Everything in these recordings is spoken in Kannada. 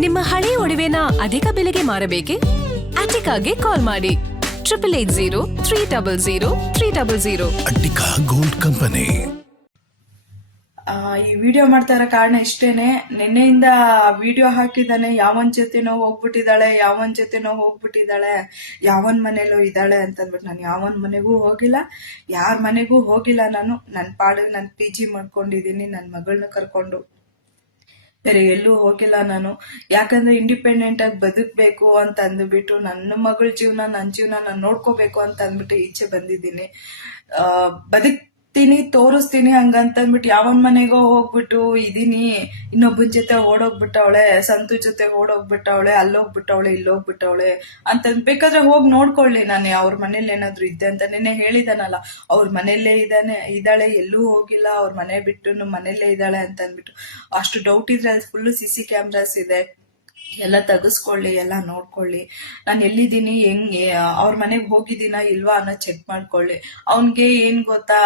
ನಿಮ್ಮ ಹಳೆಯ ಒಡವೆನ ಅಧಿಕ ಬೆಲೆಗೆ ಮಾರಬೇಕೆ? ಅಟಿಕಾಗೆ ಕಾಲ್ ಮಾಡಿ 8880 ಅಟ್ಟಿಕಾ ಗೋಲ್ಡ್ ಕಂಪನಿ. ಈ ವಿಡಿಯೋ ಮಾಡ್ತಾ ಇರೋ ಕಾರಣ ಇಷ್ಟೇನೆ. ನಿನ್ನೆಯಿಂದ ವಿಡಿಯೋ ಹಾಕಿದ್ದಾನೆ, ಯಾವನ್ ಜೊತೆನೋ ಹೋಗ್ಬಿಟ್ಟಿದ್ದಾಳೆ, ಯಾವನ್ ಮನೇಲೂ ಇದ್ದಾಳೆ ಅಂತಂದ್ಬಿಟ್ಟು ನಾನು ಯಾವನ್ ಮನೆಗೂ ಹೋಗಿಲ್ಲ, ಯಾರ ಮನೆಗೂ ಹೋಗಿಲ್ಲ. ನಾನು ನನ್ನ ಪಾಡಿಗೆ ನಾನು PG ಮಾಡ್ಕೊಂಡಿದ್ದೀನಿ, ನನ್ನ ಮಗಳನ್ನ ಕರ್ಕೊಂಡು ಬೇರೆ ಎಲ್ಲೂ ಹೋಗಿಲ್ಲ ನಾನು. ಯಾಕಂದ್ರೆ ಇಂಡಿಪೆಂಡೆಂಟ್ ಆಗಿ ಬದುಕಬೇಕು ಅಂತ ಅಂದ್ಬಿಟ್ಟು, ನನ್ನ ಮಗಳ ಜೀವನ ನನ್ನ ಜೀವನ ನಾನು ನೋಡ್ಕೋಬೇಕು ಅಂತ ಅಂದ್ಬಿಟ್ಟು ಈಚೆ ಬಂದಿದ್ದೀನಿ. ಬದುಕ್ತೀನಿ, ತೋರಿಸ್ತೀನಿ ಹಂಗಂತಂದ್ಬಿಟ್ಟು ಯಾವನ್ ಮನೆಗೋ ಹೋಗ್ಬಿಟ್ಟು ಇದೀನಿ, ಇನ್ನೊಬ್ಬನ ಜೊತೆ ಓಡೋಗ್ಬಿಟ್ಟವಳೆ, ಸಂತು ಜೊತೆ ಓಡೋಗ್ಬಿಟ್ಟವಳೆ, ಅಲ್ಲೋಗ್ಬಿಟ್ಟವಳೆ, ಇಲ್ಲೋಗ್ಬಿಟ್ಟವಳೆ ಅಂತ ಬೇಕಾದ್ರೆ ಹೋಗಿ ನೋಡ್ಕೊಳ್ಳಿ. ನಾನು ಅವ್ರ ಮನೇಲಿ ಏನಾದ್ರು ಇದ್ದೆ ಅಂತ ನಿನ್ನೆ ಹೇಳಿದಾನಲ್ಲ, ಅವ್ರ ಮನೆಯಲ್ಲೇ ಇದ್ದಾಳೆ, ಎಲ್ಲೂ ಹೋಗಿಲ್ಲ, ಅವ್ರ ಮನೆ ಬಿಟ್ಟು ಮನೆಯಲ್ಲೇ ಇದ್ದಾಳೆ ಅಂತ ಅಂದ್ಬಿಟ್ಟು ಅಷ್ಟು ಡೌಟ್ ಇದ್ರೆ ಅಲ್ಲಿ ಫುಲ್ CC ಕ್ಯಾಮ್ರಾಸ್ ಇದೆ, ಎಲ್ಲ ತೆಗೆಸ್ಕೊಳ್ಳಿ, ಎಲ್ಲ ನೋಡ್ಕೊಳ್ಳಿ. ನಾನು ಎಲ್ಲಿದ್ದೀನಿ, ಹೆಂಗೆ ಅವ್ರ ಮನೆಗೆ ಹೋಗಿದ್ದೀನ ಇಲ್ವಾ ಅನ್ನೋ ಚೆಕ್ ಮಾಡ್ಕೊಳ್ಳಿ. ಅವನ್ಗೆ ಏನ್ ಗೊತ್ತಾ,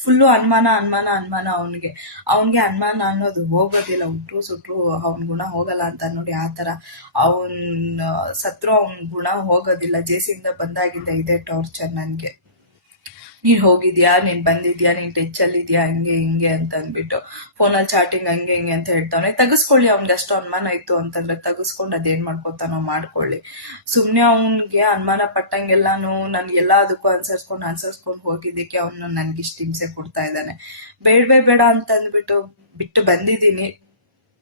ಫುಲ್ಲು ಅನುಮಾನ. ಅವನ್ಗೆ ಅನುಮಾನ ಅನ್ನೋದು ಹೋಗೋದಿಲ್ಲ, ಉಟ್ರು ಸುಟ್ರು ಅವನ್ ಗುಣ ಹೋಗಲ್ಲ ಅಂತ ನೋಡಿ. ಆತರ ಅವನ್ ಸತ್ರು ಅವನ್ ಗುಣ ಹೋಗೋದಿಲ್ಲ. ಜೇಸಿಂದ ಬಂದಾಗಿದ್ದ ಇದೇ ಟಾರ್ಚರ್ ನನ್ಗೆ. ನೀನ್ ಹೋಗಿದ್ಯಾ, ನೀನ್ ಬಂದಿದ್ಯಾ, ನೀನ್ ಟಚ್ ಅಲ್ಲಿ ಇದ್ಯಾ, ಹಂಗೆ ಹಿಂಗೆ ಅಂತ ಅಂದ್ಬಿಟ್ಟು ಫೋನಲ್ಲಿ ಚಾಟಿಂಗ್ ಹಂಗೆ ಹಿಂಗೆ ಅಂತ ಹೇಳ್ತಾನೆ. ತೆಗೆಸ್ಕೊಳ್ಳಿ, ಅವ್ನ್ಗೆ ಅಷ್ಟು ಅನುಮಾನ ಇತ್ತು ಅಂತಂದ್ರೆ ತೆಗೆಸ್ಕೊಂಡು ಅದೇನ್ ಮಾಡ್ಕೊತಾನೋ ಮಾಡ್ಕೊಳ್ಳಿ. ಸುಮ್ನೆ ಅವ್ನ್ಗೆ ಅನುಮಾನ ಪಟ್ಟಂಗೆಲ್ಲಾನು ನನ್ ಎಲ್ಲದಕ್ಕೂ ಅನ್ಸರ್ಸ್ಕೊಂಡು ಹೋಗಿದ್ದಕ್ಕೆ ಅವ್ನು ನನ್ಗಿಷ್ಟ ಹಿಂಸೆ ಕೊಡ್ತಾ ಇದ್ದಾನೆ. ಬೇಡ ಅಂತ ಅಂದ್ಬಿಟ್ಟು ಬಿಟ್ಟು ಬಂದಿದ್ದೀನಿ.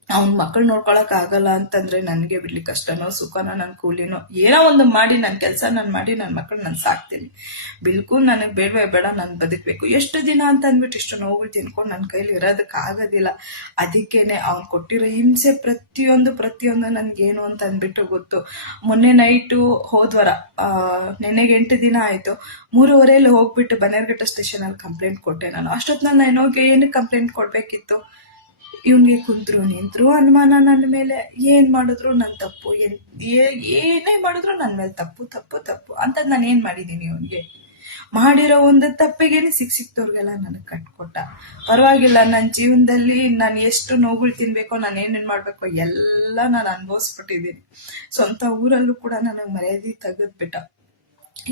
ಅವ್ನ ಮಕ್ಕಳು ನೋಡ್ಕೊಳಕ್ ಆಗಲ್ಲ ಅಂತಂದ್ರೆ ನನ್ಗೆ ಬಿಡ್ಲಿ ಕಷ್ಟನೋ ಸುಖನೋ ನನ್ ಕೂಲಿನೋ ಏನೋ ಒಂದು ಮಾಡಿ ನನ್ ಕೆಲಸ ನಾನು ಮಾಡಿ ನನ್ ಮಕ್ಕಳು ನಾನು ಸಾಕ್ತೀನಿ. ಬಿಲ್ಕುಲ್ ನನಗ್ ಬೇಡ, ನಾನು ಬದುಕ್ಬೇಕು. ಎಷ್ಟು ದಿನ ಅಂತ ಅಂದ್ಬಿಟ್ಟು ಇಷ್ಟು ನೋವುಗಳು ತಿನ್ಕೊಂಡು ನನ್ನ ಕೈಲಿ ಇರೋದಕ್ಕೆ ಆಗೋದಿಲ್ಲ. ಅದಕ್ಕೇನೆ ಅವ್ನು ಕೊಟ್ಟಿರೋ ಹಿಂಸೆ ಪ್ರತಿಯೊಂದು ನನ್ಗೇನು ಅಂತ ಅಂದ್ಬಿಟ್ಟು ಗೊತ್ತು. ಮೊನ್ನೆ ನೈಟು ಹೋದ್ವಾರ ನೆನ್ನೆಗೆ 8 ದಿನ ಆಯ್ತು, 3:30 ಹೋಗ್ಬಿಟ್ಟು ಬನ್ನೇರ್ಘಟ್ಟ ಸ್ಟೇಷನ್ ಅಲ್ಲಿ ಕಂಪ್ಲೇಂಟ್ ಕೊಟ್ಟೆ ನಾನು. ಅಷ್ಟೊತ್ತು ನಾನು ಏನಕ್ಕೆ ಕಂಪ್ಲೇಂಟ್ ಕೊಡ್ಬೇಕಿತ್ತು? ಇವನ್ಗೆ ಕುಂತ್ರು ನಿಂತ್ರು ಅನುಮಾನ ನನ್ನ ಮೇಲೆ, ಏನ್ ಮಾಡಿದ್ರು ನನ್ ತಪ್ಪು, ಏನೇ ಮಾಡಿದ್ರು ನನ್ನ ಮೇಲೆ ತಪ್ಪು ಅಂತ ನಾನು ಏನ್ ಮಾಡಿದೀನಿ? ಇವನ್ಗೆ ಮಾಡಿರೋ ಒಂದು ತಪ್ಪಿಗೇನೆ ಸಿಕ್ತವ್ರಿಗೆಲ್ಲ ನನಗೆ ಕಟ್ಕೊಟ್ಟ. ಪರವಾಗಿಲ್ಲ, ನನ್ನ ಜೀವನದಲ್ಲಿ ನಾನು ಎಷ್ಟು ನೋವುಗಳು ತಿನ್ಬೇಕೋ, ನಾನು ಏನೇನ್ ಮಾಡ್ಬೇಕೋ ಎಲ್ಲ ನಾನು ಅನುಭವಿಸ್ಬಿಟ್ಟಿದ್ದೀನಿ. ಸ್ವಂತ ಊರಲ್ಲೂ ಕೂಡ ನನಗೆ ಮರ್ಯಾದೆ ತೆಗೆದ್ಬಿಟ್ಟ.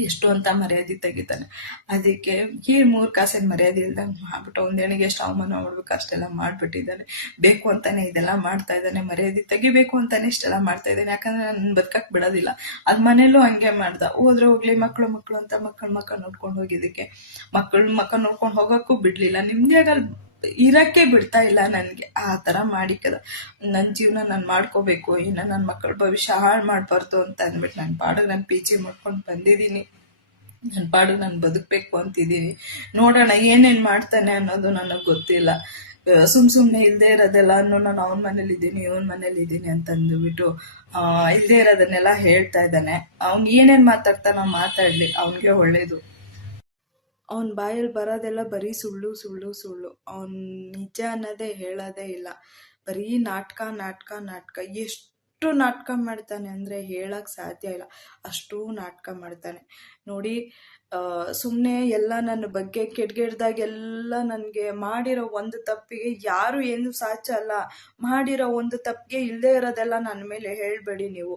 ಎಷ್ಟು ಅಂತ ಮರ್ಯಾದೆ ತೆಗಿತಾನೆ. ಅದಕ್ಕೆ ಈ 3 ಕಾಸಿನ ಮರ್ಯಾದೆ ಇಲ್ದಂಗೆ ಮಾಡ್ಬಿಟ್ಟು ಒಂದೇಣಿಗೆ ಎಷ್ಟು ಅವಮಾನ ಮಾಡ್ಬೇಕು ಅಷ್ಟೆಲ್ಲ ಮಾಡ್ಬಿಟ್ಟಿದ್ದಾನೆ. ಬೇಕು ಅಂತಾನೆ ಇದೆಲ್ಲ ಮಾಡ್ತಾ ಇದ್ದಾನೆ, ಮರ್ಯಾದೆ ತೆಗಿಬೇಕು ಅಂತಾನೆ ಇಷ್ಟೆಲ್ಲ ಮಾಡ್ತಾ ಇದ್ದಾನೆ. ಯಾಕಂದ್ರೆ ನನ್ನ ಬದುಕಕ್ ಬಿಡೋದಿಲ್ಲ. ಅದ್ ಮನೇಲೂ ಹಂಗೆ ಮಾಡ್ದ. ಹೋಗ್ಲಿ ಮಕ್ಕಳು ಅಂತ ಮಕ್ಕಳು ನೋಡ್ಕೊಂಡು ಹೋಗಿದ್ದಕ್ಕೆ ಮಕ್ಕಳು ನೋಡ್ಕೊಂಡು ಹೋಗಕ್ಕೂ ಬಿಡ್ಲಿಲ್ಲ. ನಿಮ್ಗೆ ಇರಕ್ಕೆ ಬಿಡ್ತಾ ಇಲ್ಲ ನನ್ಗೆ. ಆ ತರ ಮಾಡಿಕದ ನನ್ನ ಜೀವನ ನಾನು ಮಾಡ್ಕೋಬೇಕು, ಇನ್ನ ನನ್ನ ಮಕ್ಕಳ ಭವಿಷ್ಯ ಹಾಳು ಮಾಡ್ಬಾರ್ದು ಅಂತ ಅಂದ್ಬಿಟ್ಟು ನನ್ನ ಪಾಡಿಗೆ ನಾನು PG ಮಾಡ್ಕೊಂಡು ಬಂದಿದ್ದೀನಿ. ನನ್ನ ಪಾಡಿಗೆ ನಾನು ಬದುಕ್ಬೇಕು ಅಂತಿದ್ದೀನಿ. ನೋಡೋಣ ಏನೇನ್ ಮಾಡ್ತಾನೆ ಅನ್ನೋದು ನನಗೆ ಗೊತ್ತಿಲ್ಲ. ಸುಮ್ನೆ ಇಲ್ದೇ ಇರೋದೆಲ್ಲ ನಾನು ಅವನ ಮನೇಲಿ ಇದ್ದೀನಿ, ಇವನ್ ಮನೇಲಿ ಇದ್ದೀನಿ ಅಂತ ಅಂದ್ಬಿಟ್ಟು ಇಲ್ದೇ ಇರೋದನ್ನೆಲ್ಲ ಹೇಳ್ತಾ ಇದ್ದಾನೆ. ಅವ್ನ್ ಏನೇನ್ ಮಾತಾಡ್ತಾನೋ ಮಾತಾಡ್ಲಿ, ಅವನ್ಗೆ ಒಳ್ಳೇದು. ಅವನ್ ಬಾಯಲ್ಲಿ ಬರೋದೆಲ್ಲ ಬರೀ ಸುಳ್ಳು. ಅವನ್ ನಿಜ ಅನ್ನೋದೇ ಹೇಳೋದೇ ಇಲ್ಲ. ಬರೀ ನಾಟಕ. ಎಷ್ಟು ನಾಟಕ ಮಾಡ್ತಾನೆ ಅಂದ್ರೆ ಹೇಳಕ್ ಸಾಧ್ಯ ಇಲ್ಲ, ಅಷ್ಟು ನಾಟಕ ಮಾಡ್ತಾನೆ ನೋಡಿ. ಸುಮ್ಮನೆ ಎಲ್ಲ ನನ್ನ ಬಗ್ಗೆ ಕೆಡ್ಗೆಡ್ದಾಗೆಲ್ಲ ನನಗೆ ಮಾಡಿರೋ ಒಂದು ತಪ್ಪಿಗೆ ಯಾರು ಏನು ಸಾಚ ಅಲ್ಲ. ಮಾಡಿರೋ ಒಂದು ತಪ್ಪಿಗೆ ಇಲ್ಲದೆ ಇರೋದೆಲ್ಲ ನನ್ನ ಮೇಲೆ ಹೇಳ್ಬೇಡಿ ನೀವು.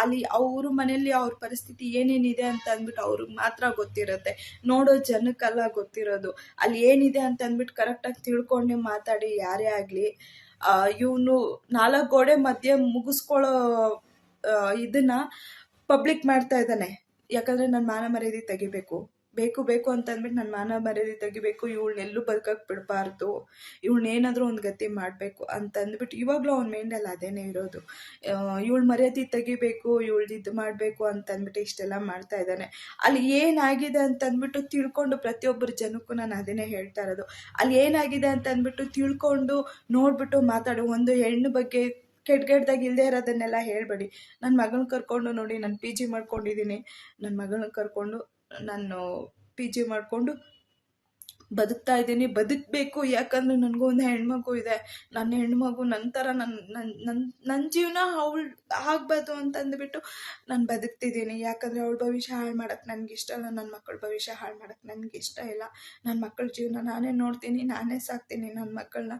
ಅಲ್ಲಿ ಅವ್ರ ಮನೇಲಿ ಅವ್ರ ಪರಿಸ್ಥಿತಿ ಏನೇನಿದೆ ಅಂತ ಅಂದ್ಬಿಟ್ಟು ಅವ್ರಿಗೆ ಮಾತ್ರ ಗೊತ್ತಿರುತ್ತೆ, ನೋಡೋ ಜನಕ್ಕೆಲ್ಲ ಗೊತ್ತಿರೋದು. ಅಲ್ಲಿ ಏನಿದೆ ಅಂತ ಅಂದ್ಬಿಟ್ಟು ಕರೆಕ್ಟಾಗಿ ತಿಳ್ಕೊಂಡು ಮಾತಾಡಿ. ಯಾರೇ ಆಗ್ಲಿ, ಇವನು 4 ಗೋಡೆ ಮಧ್ಯೆ ಮುಗಿಸ್ಕೊಳ್ಳೋ ಇದನ್ನ ಪಬ್ಲಿಕ್ ಮಾಡ್ತಾ ಇದ್ದಾನೆ. ಯಾಕಂದ್ರೆ ನನ್ನ ಮಾನ ಮರ್ಯಾದೆ ತೆಗಿಬೇಕು, ಬೇಕು ಅಂತ ಅಂದ್ಬಿಟ್ಟು ನನ್ನ ಮಾನ ಮರ್ಯಾದೆ ತೆಗಿಬೇಕು, ಇವಳನ್ನೆಲ್ಲೂ ಬದುಕಕ್ ಬಿಡಬಾರ್ದು, ಇವಳನ್ನೇನಾದ್ರೂ ಒಂದು ಗತಿ ಮಾಡ್ಬೇಕು ಅಂತ ಅಂದ್ಬಿಟ್ಟು ಇವಾಗ್ಲೂ ಅವ್ನ ಮೈಂಡಲ್ಲಿ ಅದೇನೆ ಇರೋದು. ಇವಳ ಮರ್ಯಾದೆ ತೆಗಿಬೇಕು, ಇವಳ್ದು ಇದು ಮಾಡ್ಬೇಕು ಅಂತ ಅಂದ್ಬಿಟ್ಟು ಇಷ್ಟೆಲ್ಲ ಮಾಡ್ತಾ ಇದ್ದಾನೆ. ಅಲ್ಲಿ ಏನಾಗಿದೆ ಅಂತ ಅಂದ್ಬಿಟ್ಟು ತಿಳ್ಕೊಂಡು ಪ್ರತಿಯೊಬ್ಬರ ಜನಕ್ಕೂ ನಾನು ಅದನ್ನೇ ಹೇಳ್ತಾ ಇರೋದು. ಅಲ್ಲಿ ಏನಾಗಿದೆ ಅಂತ ಅಂದ್ಬಿಟ್ಟು ತಿಳ್ಕೊಂಡು ನೋಡ್ಬಿಟ್ಟು ಮಾತಾಡು. ಒಂದು ಹೆಣ್ಣು ಬಗ್ಗೆ ಕೆಡ್ಗೆಡ್ದಾಗ ಇಲ್ಲದೆ ಇರೋದನ್ನೆಲ್ಲ ಹೇಳ್ಬೇಡಿ. ನನ್ನ ಮಗಳನ್ನ ಕರ್ಕೊಂಡು ನೋಡಿ, ನಾನು PG ಮಾಡ್ಕೊಂಡಿದ್ದೀನಿ. ನನ್ನ ಮಗಳನ್ನ ಕರ್ಕೊಂಡು ನಾನು PG ಮಾಡಿಕೊಂಡು ಬದುಕ್ತಾ ಇದ್ದೀನಿ, ಬದುಕಬೇಕು. ಯಾಕಂದರೆ ನನಗೂ ಒಂದು ಹೆಣ್ಮಗು ಇದೆ. ನನ್ನ ಹೆಣ್ಮಗು ನಂತರ ನನ್ನ ಜೀವನ ಅವಳು ಆಗಬಾರ್ದು ಅಂತಂದುಬಿಟ್ಟು ನಾನು ಬದುಕ್ತಿದ್ದೀನಿ. ಯಾಕಂದರೆ ಅವಳ ಭವಿಷ್ಯ ಹಾಳು ಮಾಡೋಕ್ಕೆ ನನಗೆ ಇಷ್ಟ ಇಲ್ಲ, ನನ್ನ ಮಕ್ಕಳ ಭವಿಷ್ಯ ಹಾಳು ಮಾಡೋಕ್ಕೆ ನನಗೆ ಇಷ್ಟ ಇಲ್ಲ. ನನ್ನ ಮಕ್ಕಳ ಜೀವನ ನಾನೇ ನೋಡ್ತೀನಿ, ನಾನೇ ಸಾಕ್ತೀನಿ. ನನ್ನ ಮಕ್ಕಳನ್ನ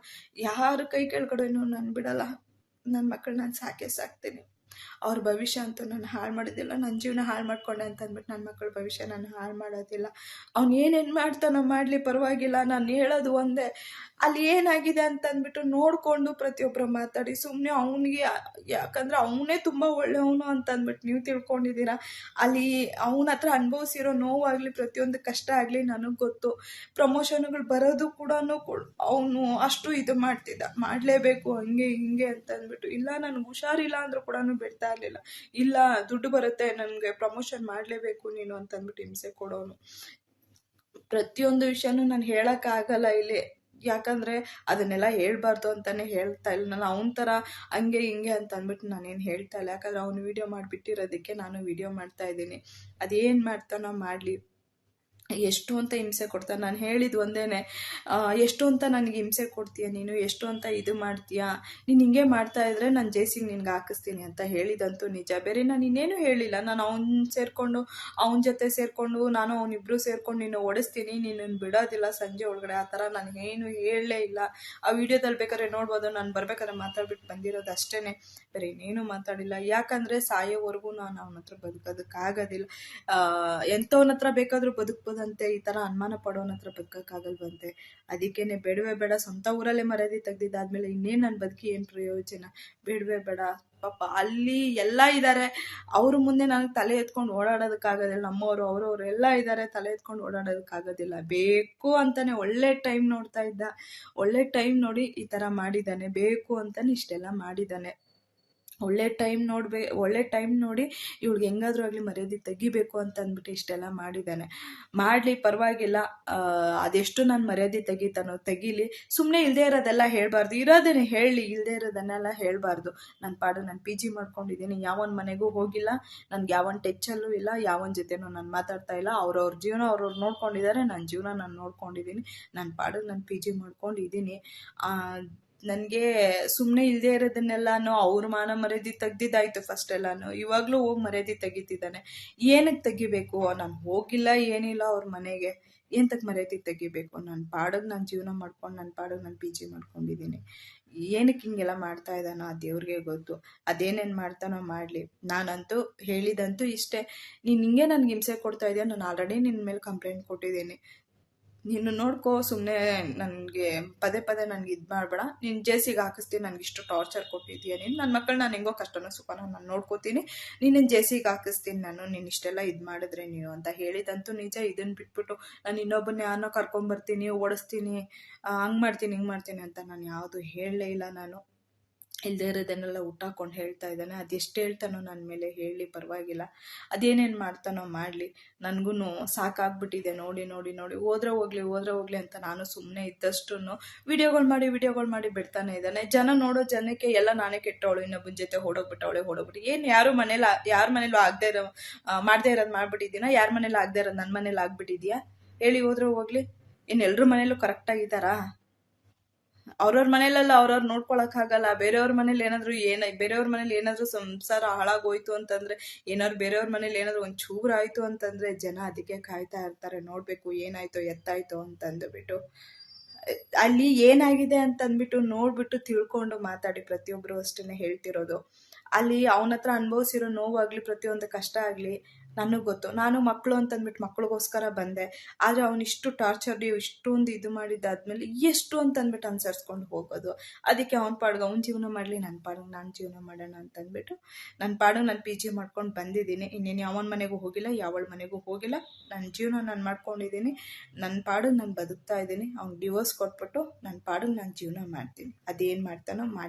ಯಾರ ಕೈ ಕೆಳಗಡೆನೂ ನಾನು ಬಿಡಲ್ಲ. ನನ್ನ ಮಕ್ಕಳು ನಾನು ಸಾಕ್ತೀನಿ. ಅವ್ರ ಭವಿಷ್ಯ ಅಂತೂ ನಾನು ಹಾಳು ಮಾಡೋದಿಲ್ಲ, ನನ್ನ ಜೀವನ ಹಾಳು ಮಾಡ್ಕೊಂಡೆ ಅಂತ ಅಂದ್ಬಿಟ್ಟು ನನ್ನ ಮಕ್ಕಳ ಭವಿಷ್ಯ ನಾನು ಹಾಳು ಮಾಡೋದಿಲ್ಲ. ಅವ್ನು ಏನೇನು ಮಾಡ್ತಾನೋ ಮಾಡಲಿ, ಪರವಾಗಿಲ್ಲ. ನಾನು ಹೇಳೋದು ಒಂದೇ, ಅಲ್ಲಿ ಏನಾಗಿದೆ ಅಂತ ಅಂದ್ಬಿಟ್ಟು ನೋಡಿಕೊಂಡು ಪ್ರತಿಯೊಬ್ಬರು ಮಾತಾಡಿ. ಸುಮ್ಮನೆ ಅವನಿಗೆ, ಯಾಕಂದರೆ ಅವನೇ ತುಂಬ ಒಳ್ಳೆಯವನು ಅಂತ ಅಂದ್ಬಿಟ್ಟು ನೀವು ತಿಳ್ಕೊಂಡಿದ್ದೀರಾ. ಅಲ್ಲಿ ಅವನ ಹತ್ರ ಅನುಭವಿಸಿರೋ ನೋವಾಗಲಿ, ಪ್ರತಿಯೊಂದು ಕಷ್ಟ ಆಗಲಿ ನನಗೆ ಗೊತ್ತು. ಪ್ರಮೋಷನ್ಗಳು ಬರೋದು ಕೂಡ ಅವನು ಅಷ್ಟು ಇದು ಮಾಡ್ತಿದ್ದ, ಮಾಡಲೇಬೇಕು ಹಂಗೆ ಹಿಂಗೆ ಅಂತ ಅಂದ್ಬಿಟ್ಟು. ಇಲ್ಲ ನನಗೆ ಹುಷಾರಿಲ್ಲ ಅಂದರೂ ಕೂಡ ಬಿಡ್ತಾ ಇರಲಿಲ್ಲ. ಇಲ್ಲ ದುಡ್ಡು ಬರುತ್ತೆ, ನನಗೆ ಪ್ರಮೋಷನ್ ಮಾಡಲೇಬೇಕು ನೀನು ಅಂತ ಅಂದ್ಬಿಟ್ಟು ಹಿಂಸೆ ಕೊಡೋನು. ಪ್ರತಿಯೊಂದು ವಿಷಯನೂ ನಾನು ಹೇಳೋಕ್ಕಾಗಲ್ಲ ಇಲ್ಲಿ, ಯಾಕಂದರೆ ಅದನ್ನೆಲ್ಲ ಹೇಳ್ಬಾರ್ದು ಅಂತಲೇ ಹೇಳ್ತಾ ಇಲ್ಲ ನಾನು. ಅವನ ಥರ ಹಂಗೆ ಹಿಂಗೆ ಅಂತ ಅಂದ್ಬಿಟ್ಟು ನಾನೇನು ಹೇಳ್ತಾ ಇಲ್ಲ, ಯಾಕಂದರೆ ಅವನು ವೀಡಿಯೋ ಮಾಡಿಬಿಟ್ಟಿರೋದಕ್ಕೆ ನಾನು ವೀಡಿಯೋ ಮಾಡ್ತಾಯಿದ್ದೀನಿ. ಅದೇನು ಮಾಡ್ತಾನೋ ಮಾಡಲಿ. ಎಷ್ಟು ಅಂತ ಹಿಂಸೆ ಕೊಡ್ತಾನೆ. ನಾನು ಹೇಳಿದ್ದು ಒಂದೇ, ಎಷ್ಟು ಅಂತ ನನಗೆ ಹಿಂಸೆ ಕೊಡ್ತೀಯ ನೀನು, ಎಷ್ಟು ಅಂತ ಇದು ಮಾಡ್ತೀಯ, ನೀನು ಹಿಂಗೆ ಮಾಡ್ತಾಯಿದ್ರೆ ನಾನು ಜೇಸಿಗೆ ನಿನ್ಗೆ ಹಾಕಿಸ್ತೀನಿ ಅಂತ ಹೇಳಿದಂತೂ ನಿಜ. ಬೇರೆ ನಾನು ಇನ್ನೇನು ಹೇಳಿಲ್ಲ. ನಾನು ಅವನ ಜೊತೆ ಸೇರಿಕೊಂಡು ನಾನು ಅವನಿಬ್ಬರು ಸೇರ್ಕೊಂಡು ನೀನು ಓಡಿಸ್ತೀನಿ, ನೀನು ಬಿಡೋದಿಲ್ಲ ಸಂಜೆ ಒಳಗಡೆ, ಆ ಥರ ನಾನು ಏನು ಹೇಳಲೇ ಇಲ್ಲ. ಆ ವಿಡಿಯೋದಲ್ಲಿ ಬೇಕಾದ್ರೆ ನೋಡ್ಬೋದು, ನಾನು ಬರ್ಬೇಕಾದ್ರೆ ಮಾತಾಡ್ಬಿಟ್ಟು ಬಂದಿರೋದು ಅಷ್ಟೇ, ಬೇರೆ ಇನ್ನೇನು ಮಾತಾಡಿಲ್ಲ. ಯಾಕಂದರೆ ಸಾಯೋವರೆಗೂ ನಾನು ಅವನ ಹತ್ರ ಬದುಕೋದಕ್ಕಾಗೋದಿಲ್ಲ. ಎಂಥವನ ಹತ್ರ ಬೇಕಾದರೂ ಬದುಕ್ಬೋದಂತೆ, ಈ ಥರ ಅನುಮಾನ ಪಡೋನ ಹತ್ರ ಬದುಕೋಕ್ಕಾಗಲ್ವಂತೆ. ಅದಕ್ಕೇನೆ ಬೇಡವೇ ಬೇಡ, ಸ್ವಂತ ಊರಲ್ಲೇ ಮರ್ಯಾದೆ ತೆಗ್ದಿದ್ದಾದ್ಮೇಲೆ ಇನ್ನೇನು ನನ್ನ ಬದುಕಿ ಏನು ಪ್ರಯೋಜನ, ಬೇಡವೇ ಬೇಡ. ಪಾಪ ಅಲ್ಲಿ ಎಲ್ಲ ಇದ್ದಾರೆ, ಅವ್ರ ಮುಂದೆ ನನಗೆ ತಲೆ ಎತ್ಕೊಂಡು ಓಡಾಡೋದಕ್ಕಾಗೋದಿಲ್ಲ. ನಮ್ಮವರು ಅವರವರು ಎಲ್ಲ ಇದ್ದಾರೆ, ತಲೆ ಎತ್ಕೊಂಡು ಓಡಾಡೋದಕ್ಕಾಗೋದಿಲ್ಲ. ಬೇಕು ಅಂತಲೇ ಒಳ್ಳೆ ಟೈಮ್ ನೋಡ್ತಾ ಇದ್ದ, ಒಳ್ಳೆ ಟೈಮ್ ನೋಡಿ ಈ ಥರ ಮಾಡಿದ್ದಾನೆ. ಬೇಕು ಅಂತಲೇ ಇಷ್ಟೆಲ್ಲ ಮಾಡಿದ್ದಾನೆ. ಒಳ್ಳೆ ಟೈಮ್ ನೋಡಿ ಇವಳಿಗೆ ಹೆಂಗಾದ್ರೂ ಆಗಲಿ ಮರ್ಯಾದೆ ತೆಗಿಬೇಕು ಅಂತ ಅಂದ್ಬಿಟ್ಟು ಇಷ್ಟೆಲ್ಲ ಮಾಡಿದ್ದಾನೆ. ಮಾಡಲಿ, ಪರವಾಗಿಲ್ಲ. ಅದೆಷ್ಟು ನಾನು ಮರ್ಯಾದೆ ತೆಗಿತಾನೋ ತೆಗೀಲಿ. ಸುಮ್ಮನೆ ಇಲ್ಲದೆ ಇರೋದೆಲ್ಲ ಹೇಳಬಾರ್ದು, ಇರೋದೇನೆ ಹೇಳಲಿ, ಇಲ್ಲದೆ ಇರೋದನ್ನೆಲ್ಲ ಹೇಳಬಾರ್ದು. ನನ್ನ ಪಾಡು ನಾನು PG ಮಾಡ್ಕೊಂಡಿದ್ದೀನಿ, ಯಾವನ ಮನೆಗೂ ಹೋಗಿಲ್ಲ, ನನಗೆ ಯಾವನ ಟಚ್ಚಲ್ಲೂ ಇಲ್ಲ, ಯಾವನ ಜೊತೆನೂ ನಾನು ಮಾತಾಡ್ತಾ ಇಲ್ಲ. ಅವ್ರವ್ರ ಜೀವನ ಅವ್ರವ್ರು ನೋಡ್ಕೊಂಡಿದ್ದಾರೆ, ನನ್ನ ಜೀವನ ನಾನು ನೋಡ್ಕೊಂಡಿದ್ದೀನಿ. ನನ್ನ ಪಾಡು ನಾನು PG ಮಾಡ್ಕೊಂಡಿದ್ದೀನಿ. ನನಗೆ ಸುಮ್ಮನೆ ಇಲ್ಲದೆ ಇರೋದನ್ನೆಲ್ಲನೂ ಅವ್ರ ಮಾನ ಮರ್ಯಾದೆ ತೆಗ್ದಿದ್ದಾಯ್ತು ಫಸ್ಟ್ ಎಲ್ಲನೂ. ಇವಾಗಲೂ ಹೋಗಿ ಮರ್ಯಾದೆ ತೆಗಿತಿದ್ದಾನೆ. ಏನಕ್ಕೆ ತೆಗಿಬೇಕು? ನಾನು ಹೋಗಿಲ್ಲ, ಏನಿಲ್ಲ ಅವ್ರ ಮನೆಗೆ, ಎಂತಕ್ಕೆ ಮರ್ಯಾದೆ ತೆಗಿಬೇಕು? ನನ್ನ ಪಾಡಿಗೆ ನಾನು ಜೀವನ ಮಾಡ್ಕೊಂಡು, ನನ್ನ ಪಾಡಿಗೆ ನಾನು PG ಮಾಡ್ಕೊಂಡಿದ್ದೀನಿ. ಏನಕ್ಕೆ ಹಿಂಗೆಲ್ಲ ಮಾಡ್ತಾ ಇದ್ದಾನೋ ಆ ದೇವ್ರಿಗೆ ಗೊತ್ತು. ಅದೇನೇನು ಮಾಡ್ತಾನೋ ಮಾಡಲಿ. ನಾನಂತೂ ಹೇಳಿದಂತೂ ಇಷ್ಟೇ, ನೀನು ಹಿಂಗೆ ನನಗೆ ಹಿಂಸೆ ಕೊಡ್ತಾ ಇದೆಯಾ, ನಾನು ಆಲ್ರೆಡಿ ನಿನ್ನ ಮೇಲೆ ಕಂಪ್ಲೇಂಟ್ ಕೊಟ್ಟಿದ್ದೀನಿ. ನೀನು ನೋಡ್ಕೋ, ಸುಮ್ಮನೆ ನನಗೆ ಪದೇ ನನಗೆ ಇದು ಮಾಡಬೇಡ. ನೀನು ಜೇಸಿಗೆ ಹಾಕಿಸ್ತೀನಿ, ನನಗಿಷ್ಟು ಟಾರ್ಚರ್ ಕೊಟ್ಟಿದ್ದೀಯ ನೀನು. ನನ್ನ ಮಕ್ಕಳು ನಾನು ಹೆಂಗೋ ಕಷ್ಟನೋ ಸುಖನೋ ನಾನು ನೋಡ್ಕೋತೀನಿ, ನೀನು ಜೇಸಿಗೆ ಹಾಕಿಸ್ತೀನಿ ನೀನು ಇಷ್ಟೆಲ್ಲ ಇದು ಮಾಡಿದ್ರೆ ನೀನು ಅಂತ ಹೇಳಿದಂತೂ ನಿಜ. ಇದನ್ನು ಬಿಟ್ಬಿಟ್ಟು ನಾನು ಇನ್ನೊಬ್ಬನ ಯಾರನ್ನೋ ಕರ್ಕೊಂಬರ್ತೀನಿ, ಓಡಿಸ್ತೀನಿ, ಹಂಗೆ ಮಾಡ್ತೀನಿ ಹಿಂಗೆ ಮಾಡ್ತೀನಿ ಅಂತ ನಾನು ಯಾವುದು ಹೇಳಲೇ ಇಲ್ಲ. ನಾನು ಇಲ್ಲದೆ ಇರೋದನ್ನೆಲ್ಲ ಊಟಾಕೊಂಡು ಹೇಳ್ತಾ ಇದ್ದಾನೆ. ಅದೆಷ್ಟು ಹೇಳ್ತಾನೋ ನನ್ನ ಮೇಲೆ ಹೇಳಲಿ, ಪರವಾಗಿಲ್ಲ. ಅದೇನೇನು ಮಾಡ್ತಾನೋ ಮಾಡಲಿ. ನನಗೂ ಸಾಕಾಗ್ಬಿಟ್ಟಿದೆ ನೋಡಿ ಹೋದ್ರೆ ಹೋಗಲಿ ಅಂತ ನಾನು ಸುಮ್ಮನೆ ಇದ್ದಷ್ಟು ವಿಡಿಯೋಗಳು ಮಾಡಿ ಬಿಡ್ತಾನೆ ಇದ್ದಾನೆ. ಜನ ನೋಡೋ ಜನಕ್ಕೆ ಎಲ್ಲ ನಾನೇ ಕೆಟ್ಟವಳು, ಇನ್ನೊಬ್ಬನ ಜೊತೆ ಓಡೋಗ್ಬಿಟ್ಟು ಏನು ಯಾರ ಮನೇಲೂ ಆಗದೆ ಮಾಡದೇ ಇರೋದು ಮಾಡ್ಬಿಟ್ಟಿದ್ದೀನ? ಯಾರ ಮನೇಲಿ ಆಗದೆ ಇರೋದು ನನ್ನ ಮನೇಲಿ ಆಗ್ಬಿಟ್ಟಿದ್ಯಾ ಹೇಳಿ? ಹೋದ್ರೆ ಹೋಗಲಿ. ಇನ್ನು ಎಲ್ಲರ ಮನೇಲೂ ಕರೆಕ್ಟಾಗಿದ್ದಾರಾ? ಅವ್ರವ್ರ ಮನೇಲೆಲ್ಲ ಅವ್ರವ್ರು ನೋಡ್ಕೊಳಕ್ಕಾಗಲ್ಲ. ಬೇರೆಯವ್ರ ಮನೇಲಿ ಏನಾದರೂ ಸಂಸಾರ ಹಾಳಾಗೋಯ್ತು ಅಂತಂದರೆ, ಬೇರೆಯವ್ರ ಮನೇಲಿ ಏನಾದರೂ ಒಂಚೂರು ಆಯಿತು ಅಂತಂದರೆ ಜನ ಅದಕ್ಕೆ ಕಾಯ್ತಾ ಇರ್ತಾರೆ, ನೋಡಬೇಕು ಏನಾಯಿತೋ ಎತ್ತಾಯಿತೋ ಅಂತಂದುಬಿಟ್ಟು. ಅಲ್ಲಿ ಏನಾಗಿದೆ ಅಂತಂದ್ಬಿಟ್ಟು ನೋಡ್ಬಿಟ್ಟು ತಿಳ್ಕೊಂಡು ಮಾತಾಡಿ. ಪ್ರತಿಯೊಬ್ಬರು ಅಷ್ಟೇ ಹೇಳ್ತಿರೋದು. ಅಲ್ಲಿ ಅವನ ಹತ್ರ ಅನುಭವಿಸಿರೋ ನೋವಾಗಲಿ, ಪ್ರತಿಯೊಂದು ಕಷ್ಟ ಆಗಲಿ ನನಗೆ ಗೊತ್ತು. ನಾನು ಮಕ್ಕಳು ಅಂತಂದ್ಬಿಟ್ಟು ಮಕ್ಕಳಿಗೋಸ್ಕರ ಬಂದೆ. ಆದರೆ ಅವನಿಷ್ಟು ಟಾರ್ಚರ್, ಇಷ್ಟೊಂದು ಇದು ಮಾಡಿದ್ದಾದ್ಮೇಲೆ ಎಷ್ಟು ಅಂತಂದ್ಬಿಟ್ಟು ಅನುಸರಿಸ್ಕೊಂಡು ಹೋಗೋದು. ಅದಕ್ಕೆ ಅವನ ಪಾಡಿಗೆ ಅವ್ನ ಜೀವನ ಮಾಡಲಿ, ನನ್ನ ಪಾಡಿಗೆ ನಾನು ಜೀವನ ಮಾಡೋಣ ಅಂತಂದ್ಬಿಟ್ಟು ನನ್ನ ಪಾಡಿಗೆ ನಾನು PG ಮಾಡ್ಕೊಂಡು ಬಂದಿದ್ದೀನಿ. ಇನ್ನೇನು ಯಾವನ ಮನೆಗೂ ಹೋಗಿಲ್ಲ, ಯಾವಳ ಮನೆಗೂ ಹೋಗಿಲ್ಲ. ನನ್ನ ಜೀವನ ನಾನು ಮಾಡ್ಕೊಂಡಿದ್ದೀನಿ. ನನ್ನ ಪಾಡಿಗೆ ನಾನು ಬದುಕ್ತಾ ಇದ್ದೀನಿ. ಅವ್ನಿಗೆ ಡಿವೋರ್ಸ್ ಕೊಟ್ಬಿಟ್ಟು ನನ್ನ ಪಾಡಿಗೆ ನಾನು ಜೀವನ ಮಾಡ್ತೀನಿ. ಅದೇನು ಮಾಡ್ತಾನೋ ಮಾಡಲಿ.